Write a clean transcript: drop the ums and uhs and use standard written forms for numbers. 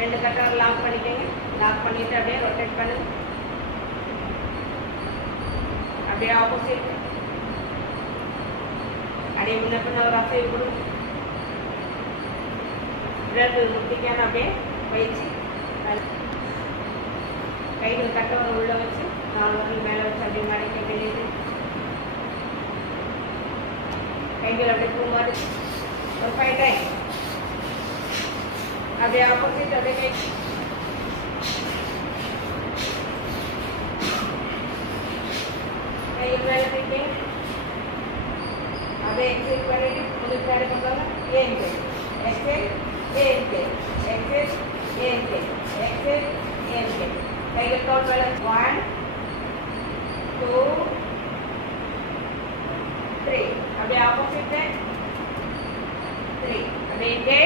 ரெண்டு கட்டை லாக் பண்ணிக்கோங்க. லாக் பண்ணிவிட்டு அப்படியே ரொட்டேட் பண்ணுங்க. அப்படியே ஆப்போசிட் அப்படியே முன்ன பின்ன ஒரு அசைவு கொடுங்க. விரல் முட்டிக்கான அப்படியே வச்சு கைகள் கட்டை உள்ள வச்சு 4 விரல் மேலே வச்சு அப்படியே மடக்கி வெளியே கைகள் அப்படியே தூங்காது. ஒரு 5 டைம் அப்படியே ஆப்போசிட் அப்படியே கை கையில் மேலே தூக்கி அப்படியே எக்ஸைட் பண்ணிட்டு முதல் பேடு பண்ணுவாங்க. ஏன் எக்ஸைட் ஏன் எக்ஸைட் ஏன் எக்ஸைட் ஏன் கைகள் கவுண்ட் வேலை 1 2 3 அப்படியே ஆப்போசிட் 3 அப்படியே